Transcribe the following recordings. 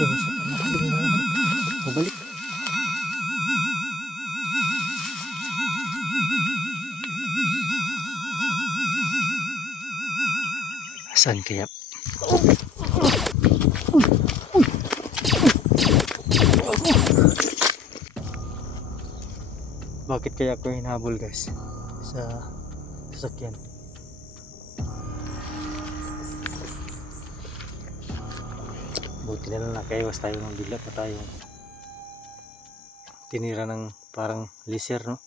Pabalik. Saan kaya? Bakit kaya ako hinahabol guys? Sa sasakyan. Buti na lang nakaiwas tayo ng bigla pa tayo. Tinira ng parang liser no?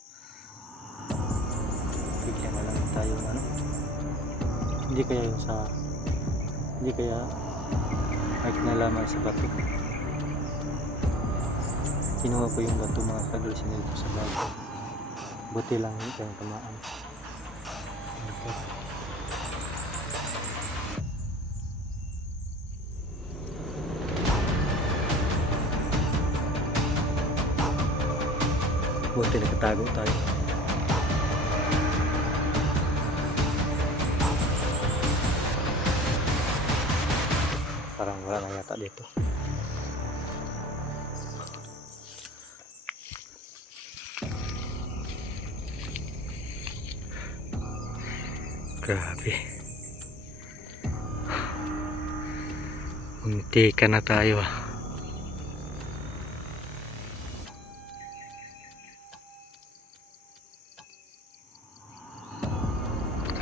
Bigla na lang tayo ano? Hindi kaya yung sa hindi kaya ay kinalaman sa batik. Kinuha ko yung bato mga kadol sinilip sa bag. Buti lang kaya tamaan. Okay. Buti nakatago tayo. Parang wala na yata dito. Grabe. Munti ka na tayo ah.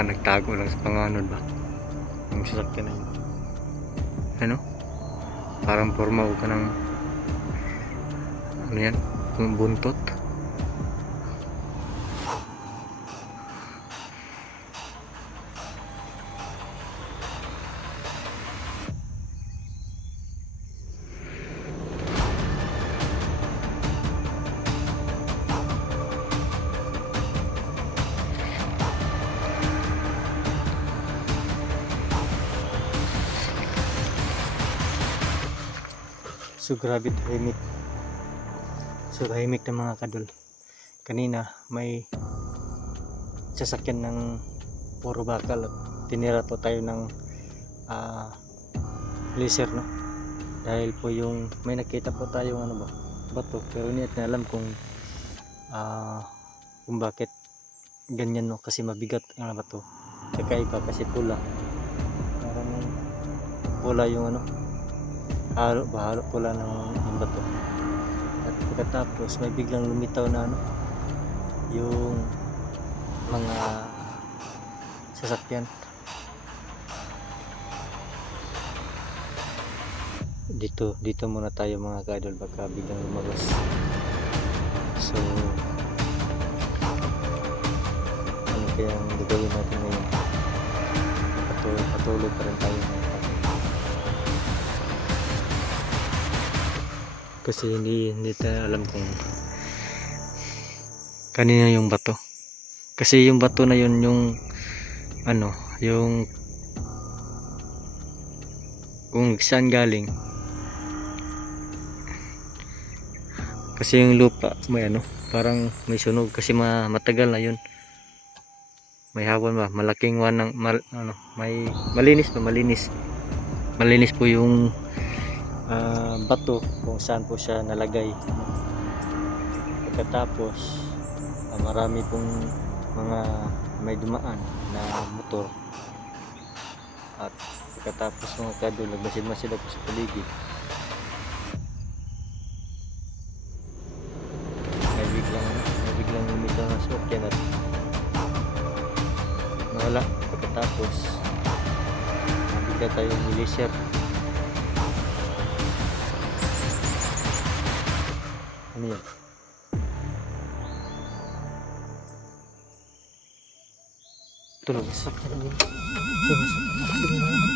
Baka nagtago lang sa panganod ba? Yung sasakyan na yun. Ano? Parang forma ka ng ano yan? Buntot. So grabe tahimik. So tahimik ng mga kadol. Kanina may sasakyan ng puro bakal tinira po tayo ng ah laser no. Dahil po yung may nakita po tayong ano ba bato pero hindi natin alam kung ah kung bakit ganyan no kasi mabigat ang bato. Kakaiba kasi pula. Parang pula yung ano halo ba halo pula ng, ng bato. At pagkatapos may biglang lumitaw na ano yung mga sasakyan. Dito dito muna tayo mga kadol baka biglang lumabas. So ano kaya ang gagawin natin ngayon? Patuloy, patuloy pa rin tayo kasi hindi hindi tayo alam kung kanina yung bato. Kasi yung bato na yun yung ano yung kung saan galing. Kasi yung lupa may ano parang may sunog kasi ma matagal na yun. May hawan ba? Malaking wan ng mal, ano may malinis ba? Malinis. Malinis po yung ah, bato kung saan po siya nalagay. Pagkatapos ah, marami pong mga may dumaan na motor. At pagkatapos mga kadol nagmasid-masid ako sa paligid. May biglang may biglang lumitaw na sasakyan at nawala. Pagkatapos nabigla tayong milisyer Tulog sa sakyan yun. Sumusok na natin na naman.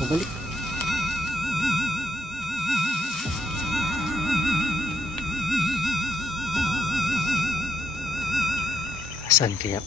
Pabalik. Saan kaya?